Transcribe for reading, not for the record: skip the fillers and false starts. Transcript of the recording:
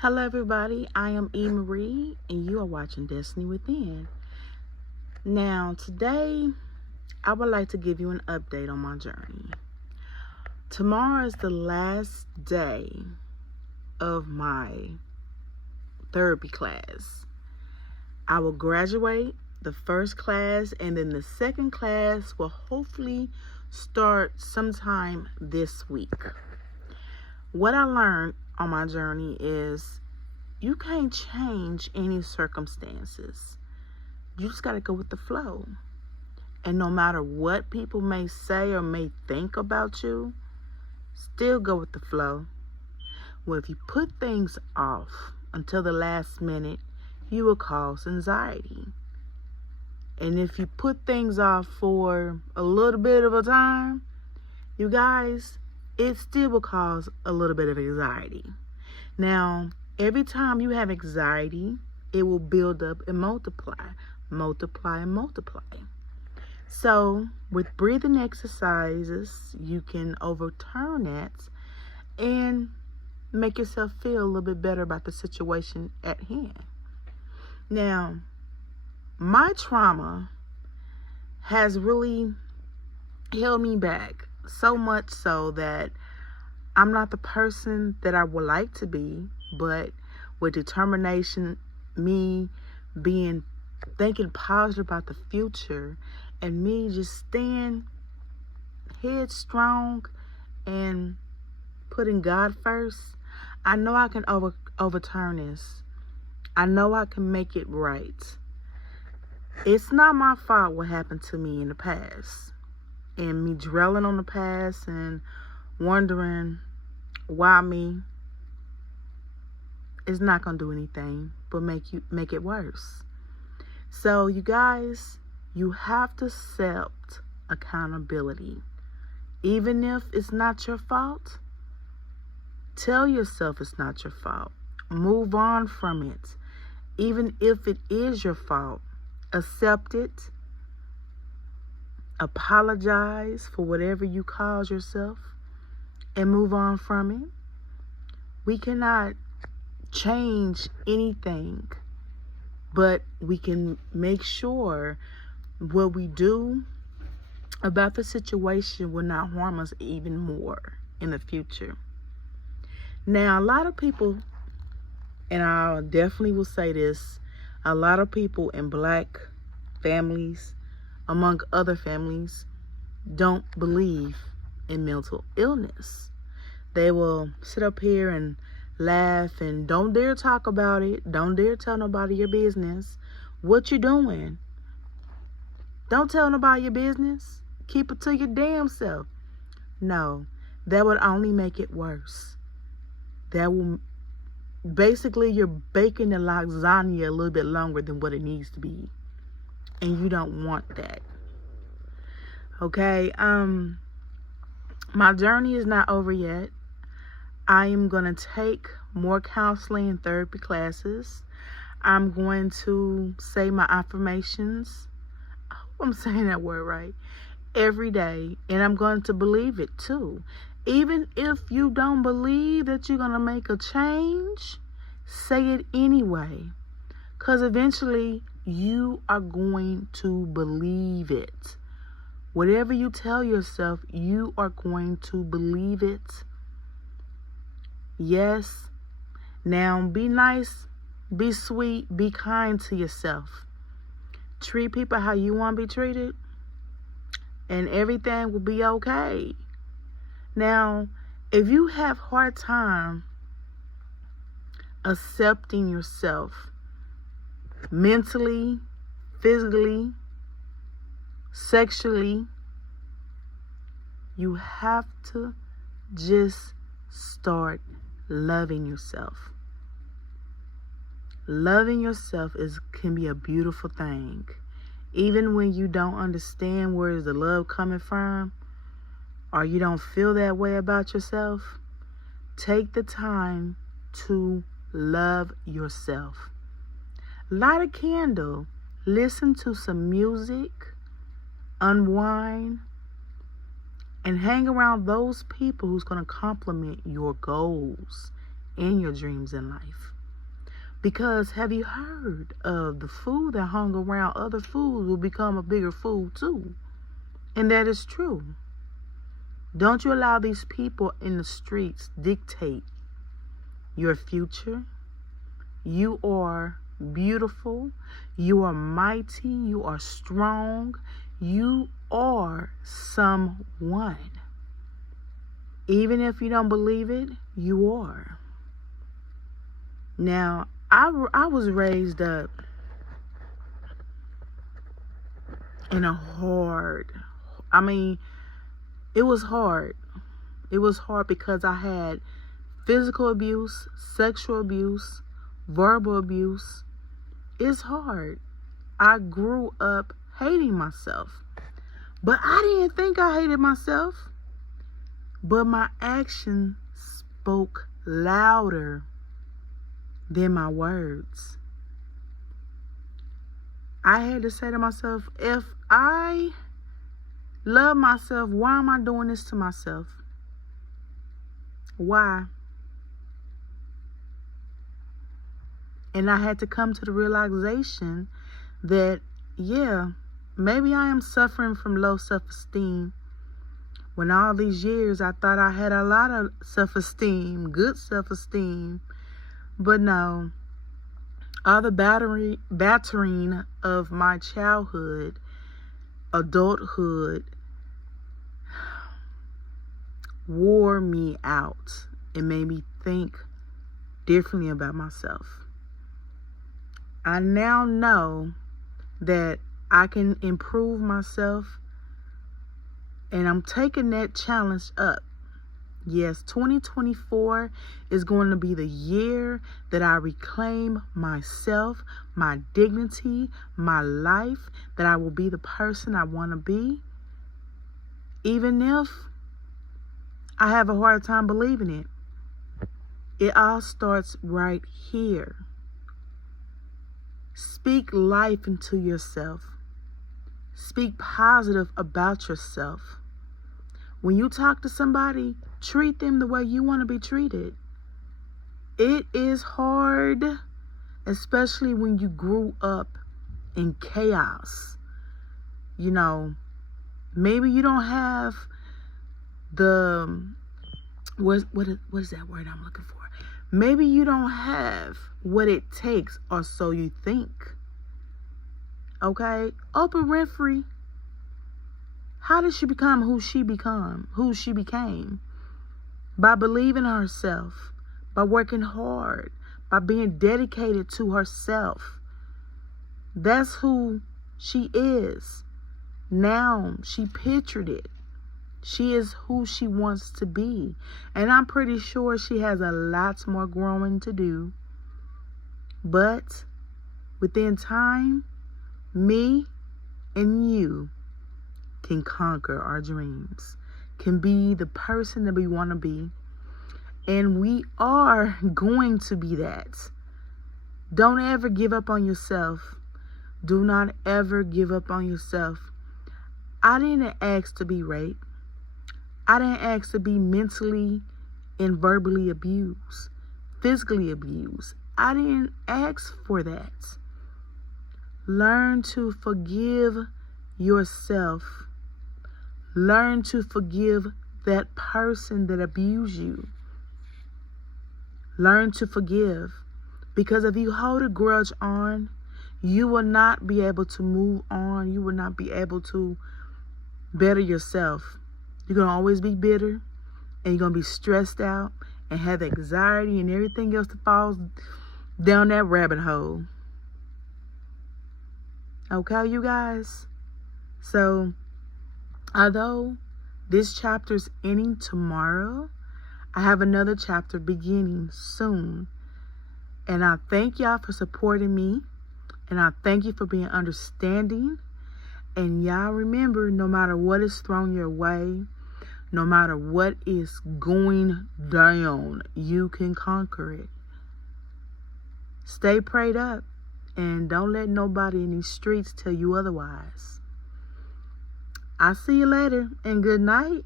Hello, everybody. I am E. Marie, and you are watching Destiny Within. Now, today, I would like to give you an update on my journey. Tomorrow is the last day of my therapy class. I will graduate the first class, and then the second class will hopefully start sometime this week. What I learned on my journey is you can't change any circumstances. You just got to go with the flow. And no matter what people may say or may think about you, still go with the flow. Well, if you put things off until the last minute, you will cause anxiety. And if you put things off for a little bit of a time, you guys, it still will cause a little bit of anxiety. Now, every time you have anxiety, it will build up and multiply and multiply. So, with breathing exercises, you can overturn that and make yourself feel a little bit better about the situation at hand. Now, my trauma has really held me back, so much so that I'm not the person that I would like to be, but with determination, me thinking positive about the future, and me just staying headstrong and putting God first, I know I can overturn this. I know I can make it right. It's not my fault what happened to me in the past. And me dwelling on the past and wondering why me is not going to do anything but make it worse. So you guys, you have to accept accountability. Even if it's not your fault, tell yourself it's not your fault. Move on from it. Even if it is your fault, accept it. Apologize for whatever you caused yourself and move on from it. We cannot change anything, but we can make sure what we do about the situation will not harm us even more in the future. Now, a lot of people, and I definitely will say this, a lot of people in Black families, among other families, don't believe in mental illness. They will sit up here and laugh and don't dare talk about it. Don't dare tell nobody your business. What you doing? Don't tell nobody your business. Keep it to your damn self. No, that would only make it worse. That will basically, you're baking the lasagna a little bit longer than what it needs to be. And you don't want that. Okay, my journey is not over yet. I am going to take more counseling and therapy classes. I'm going to say my affirmations. I hope I'm saying that word right. Every day. And I'm going to believe it too. Even if you don't believe that you're going to make a change, say it anyway. Because eventually you are going to believe it. Whatever you tell yourself, you are going to believe it. Yes. Now, be nice, be sweet, be kind to yourself. Treat people how you want to be treated, and everything will be okay. Now, if you have hard time accepting yourself mentally, physically, sexually, you have to just start loving yourself. Loving yourself can be a beautiful thing. Even when you don't understand where is the love coming from, or you don't feel that way about yourself, take the time to love yourself. Light a candle, listen to some music, unwind, and hang around those people who's going to complement your goals and your dreams in life. Because have you heard of the food that hung around other foods will become a bigger food too? And that is true. Don't you allow these people in the streets dictate your future. You are beautiful. You are mighty. You are strong. You are someone. Even if you don't believe it, you are. Now, I was raised up in a hard, it was hard. It was hard because I had physical abuse, sexual abuse, verbal abuse. It's hard. I grew up hating myself. But I didn't think I hated myself. But my action spoke louder than my words. I had to say to myself, if I love myself, why am I doing this to myself? Why? And I had to come to the realization that, yeah, maybe I am suffering from low self-esteem. When all these years I thought I had a lot of self-esteem, good self-esteem. But no, all the battering of my childhood, adulthood, wore me out. It made me think differently about myself. I now know that I can improve myself, and I'm taking that challenge up. Yes, 2024 is going to be the year that I reclaim myself, my dignity, my life, that I will be the person I want to be. Even if I have a hard time believing it. It all starts right here. Speak life into yourself. Speak positive about yourself. When you talk to somebody, treat them the way you want to be treated. It is hard, especially when you grew up in chaos. You know, maybe you don't have the, what is that word I'm looking for? Maybe you don't have what it takes, or so you think. Okay? Oprah Winfrey, how did she become who she became? By believing in herself, by working hard, by being dedicated to herself. That's who she is. Now she pictured it. She is who she wants to be. And I'm pretty sure she has a lot more growing to do. But within time, me and you can conquer our dreams, can be the person that we want to be. And we are going to be that. Don't ever give up on yourself. Do not ever give up on yourself. I didn't ask to be raped. I didn't ask to be mentally and verbally abused, physically abused. I didn't ask for that. Learn to forgive yourself. Learn to forgive that person that abused you. Learn to forgive. Because if you hold a grudge on, you will not be able to move on. You will not be able to better yourself. You're going to always be bitter, and you're going to be stressed out and have anxiety and everything else that falls down that rabbit hole. Okay, you guys? So, although this chapter is ending tomorrow, I have another chapter beginning soon. And I thank y'all for supporting me. And I thank you for being understanding. And y'all remember, no matter what is thrown your way, no matter what is going down, you can conquer it. Stay prayed up. And don't let nobody in these streets tell you otherwise. I'll see you later, and good night.